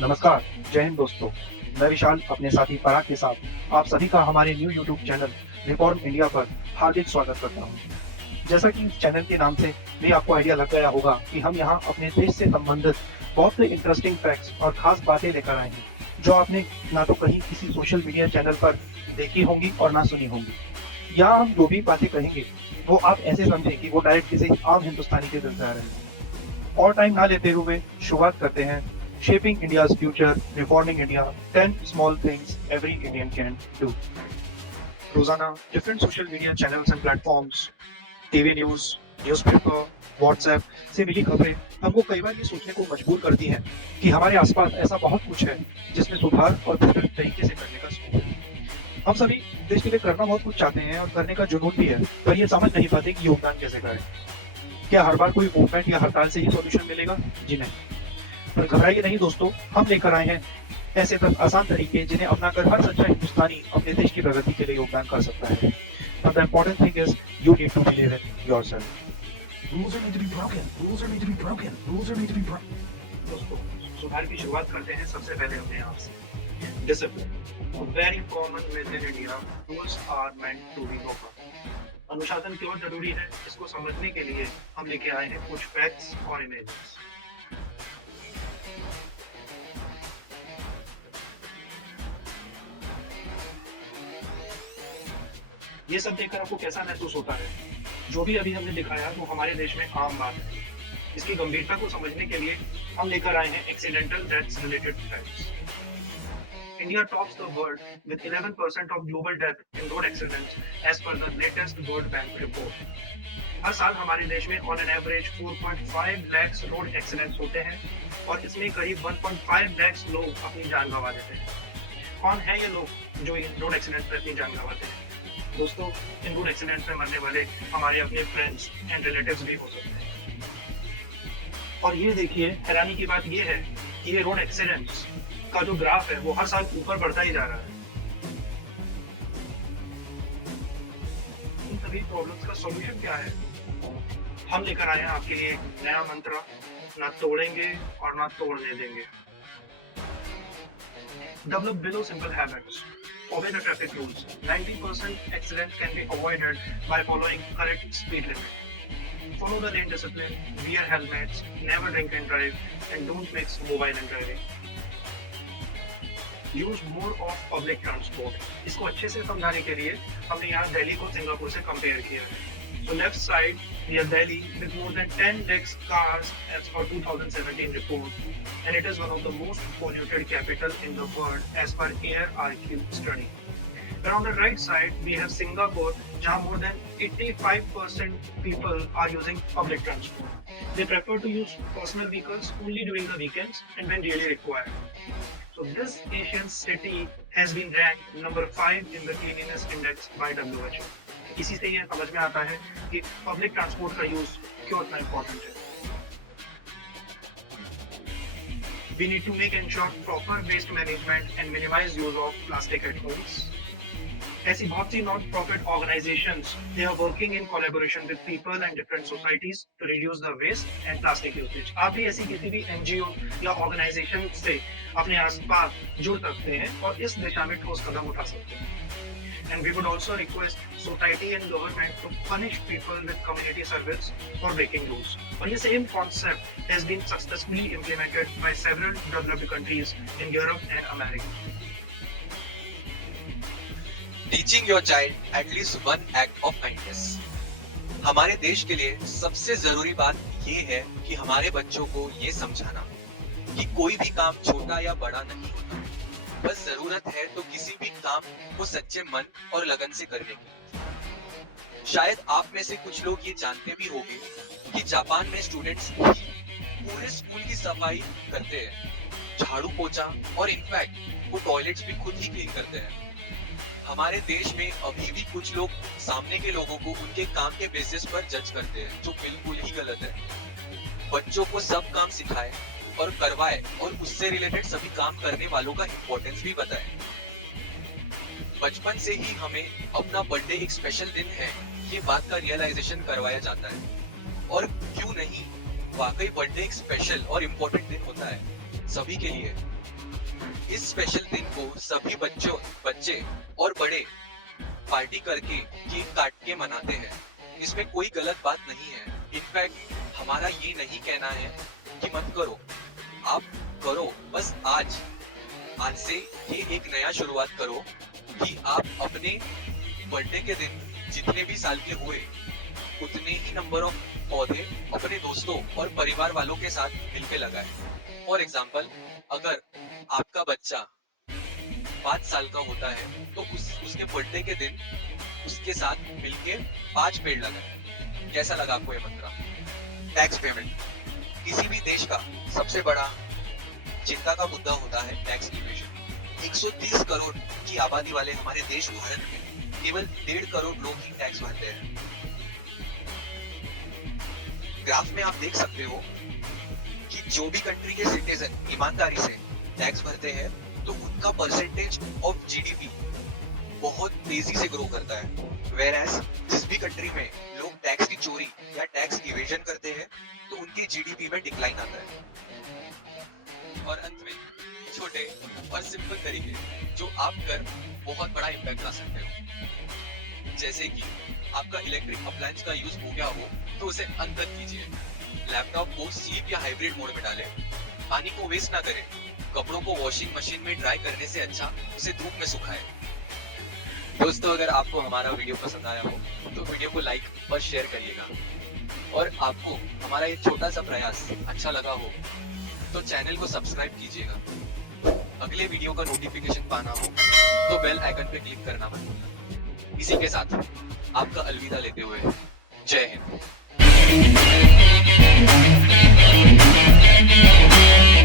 नमस्कार, जय हिंद दोस्तों। मैं विशाल अपने साथी पराग के साथ आप सभी का हमारे new YouTube channel reform India पर हार्दिक स्वागत करता हूं। जैसा कि इस चैनल के नाम से भी आपको आइडिया लग गया होगा कि हम यहां अपने देश से संबंधित बहुत से इंटरेस्टिंग फैक्ट्स और खास बातें लेकर आए हैं, जो आपने ना तो कहीं किसी सोशल मीडिया चैनल पर देखी होंगी और ना सुनी होंगी। यहाँ हम जो भी बातें कहेंगे, वो आप ऐसे समझें कि वो डायरेक्ट किसी आम हिंदुस्तानी के दिल से आ रहे हैं। और टाइम ना लेते हुए शुरुआत करते हैं। Shaping India's future, reforming India, 10 small things every Indian can do. रोजाना different social media channels and platforms, TV news, newspaper, WhatsApp से मिली खबरें हमको कई बार ये सोचने को मजबूर करती हैं कि हमारे आसपास ऐसा बहुत कुछ है जिसमें सुधार और बेहतर तरीके से करने का स्कोप है। हम सभी देश के लिए करना बहुत कुछ चाहते हैं और करने का जुनून भी है, पर ये समझ नहीं पाते कि योगदान कैसे करें। क्या हर बार कोई मूवमेंट या हड़ताल से ही सॉल्यूशन मिलेगा? जी नहीं। पर घबराइए नहीं दोस्तों, हम लेकर आए हैं ऐसे आसान तरीके जिन्हें अपनाकर हर सच्चा हिंदुस्तानी अपने देश की प्रगति के लिए योगदान कर सकता है। But the important thing is you need to believe in yourself. Rules are made to be broken. Rules are made to be broken. Rules are made to be broken. दोस्तों, सुधार की शुरुआत करते हैं सबसे पहले अपने आप से। Discipline, very common within India, rules are meant to be broken. अनुशासन क्यों जरूरी है, इसको समझने के लिए हम लेके आए हैं कुछ फैक्ट्स और इमेजेस। ये सब देखकर आपको कैसा महसूस होता है? जो भी अभी हमने दिखाया वो हमारे देश में आम बात है। इसकी गंभीरता को समझने के लिए हम लेकर आए हैं accidental deaths related facts. India tops the world with 11% of global death in road accidents as per the latest World Bank report. हर साल हमारे देश में on an average 4.5 lakh road accidents होते हैं और इसमें करीब 1.5 लाख लोग अपनी जान गंवा देते हैं। कौन है ये लोग जो इन रोड एक्सीडेंट्स में अपनी जान गंवाते हैं? दोस्तों, इन रोड एक्सीडेंट्स में मरने वाले हमारे अपने फ्रेंड्स एंड रिलेटिव्स भी हो सकते हैं। और ये देखिए, हैरानी की बात ये है कि ये रोड एक्सीडेंट्स का जो ग्राफ है वो हर साल ऊपर बढ़ता ही जा रहा है। इन सभी प्रॉब्लम्स का सॉल्यूशन क्या है? हम लेकर आए हैं आपके लिए एक नया मंत्र, ना तोड़ेंगे और ना तोड़ने देंगे। Develop below simple habits. Obey the traffic rules. 90% accidents can be avoided by following correct speed limit. Follow the lane discipline, wear helmets, never drink and drive, and don't mix mobile and driving. Use more of public transport. इसको अच्छे से समझाने के लिए हमने यहाँ दिल्ली को Singapore से कंपेयर किया है। So left side, we have Delhi with more than 10 lakhs cars as per 2017 report, and it is one of the most polluted capital in the world as per AirRQ study. And on the right side, we have Singapore, where more than 85% people are using public transport. They prefer to use personal vehicles only during the weekends and when really required. So this Asian city has been ranked number 5 in the cleanliness index by WHO. इसी से ये समझ में आता है कि public transport का use क्यों इतना इम्पोर्टेंट है। We need to make ensure proper waste management and minimize use of plastic at homes. ऐसी बहुत सी non profit organisations they are working in collaboration with people and different societies to reduce the waste and plastic usage. आप भी ऐसी किसी भी NGO या organisation से अपने आसपास जुड़ सकते हैं और इस दिशा में ठोस कदम उठा सकते हैं। And we would also request society and government to punish people with community service for breaking rules. और ये same concept has been successfully implemented by several developed countries in Europe and America. Teaching your child at least one act of kindness. हमारे देश के लिए सबसे जरूरी बात ये है कि हमारे बच्चों को ये समझाना कि कोई भी काम छोटा या बड़ा नहीं होता, बस जरूरत है तो किसी भी काम को सच्चे मन और लगन से करने की। शायद आप में से कुछ लोग ये जानते भी होंगे कि जापान में स्टूडेंट्स पूरे स्कूल की सफाई करते हैं, झाड़ू पोछा और इनफैक्ट वो टॉयलेट्स भी खुद ही क्लीन करते हैं। हमारे देश में अभी भी कुछ लोग सामने के लोगों को उनके काम के बेसिस पर जज करते हैं, जो बिल्कुल ही गलत है। बच्चों को सब काम सिखाए और करवाए और उससे रिलेटेड सभी काम करने वालों का इम्पोर्टेंस भी बताए। बचपन से ही हमें अपना बर्थडे एक स्पेशल दिन है ये बात का रियलाइजेशन करवाया जाता है। और क्यों नहीं, वाकई बर्थडे एक स्पेशल और इम्पोर्टेंट दिन होता है। सभी के लिए। इस स्पेशल दिन को सभी बच्चे और बड़े पार्टी करके केक काट के मनाते हैं। इसमें कोई गलत बात नहीं है। इनफैक्ट हमारा ये नहीं कहना है कि मत करो, आप करो, बस आज से ये एक नया शुरुआत करो कि आप अपने बर्थडे के दिन जितने भी साल के हुए उतने ही नंबर ऑफ पौधे अपने दोस्तों और परिवार वालों के साथ मिलकर लगाए। फॉर एग्जाम्पल, अगर आपका बच्चा 5 साल का होता है तो उसके बर्थडे के दिन उसके साथ मिलके 5 पेड़ लगाए। कैसा लगा आपको ये मंत्र? टैक्स पेमेंट किसी भी देश का सबसे बड़ा चिंता का मुद्दा होता है टैक्स इवेजन। 130 करोड़ की आबादी वाले हमारे देश भारत में केवल 1.5 करोड़ लोग ही टैक्स भरते हैं। ग्राफ में आप देख सकते हो कि जो भी कंट्री के सिटीजन ईमानदारी से टैक्स भरते हैं तो उनका परसेंटेज ऑफ जीडीपी बहुत तेजी से ग्रो करता है। वेयरएज जिस भी कंट्री में लोग टैक्स की चोरी या टैक्स इवेजन करते हैं तो उनकी जीडीपी में डिक्लाइन आता है। और अंत में छोटे और सिंपल तरीके जो आप कर बहुत बड़ा इम्पैक्ट ला सकते हो। जैसे कि आपका इलेक्ट्रिक अप्लायंस का यूज हो गया हो तो उसे अनप्लग कीजिए, लैपटॉप को स्लीप या हाइब्रिड मोड में डालें, पानी को वेस्ट ना करें, कपड़ों को वॉशिंग मशीन में ड्राई करने से अच्छा उसे धूप में सुखाएं। दोस्तों, अगर आपको हमारा वीडियो पसंद आया हो तो वीडियो को लाइक और शेयर करिएगा, और आपको हमारा ये छोटा सा प्रयास अच्छा लगा हो तो चैनल को सब्सक्राइब कीजिएगा। अगले वीडियो का नोटिफिकेशन पाना हो तो बेल आइकन पे क्लिक करना मत भूलना। इसी के साथ आपका अलविदा लेते हुए जय हिंद।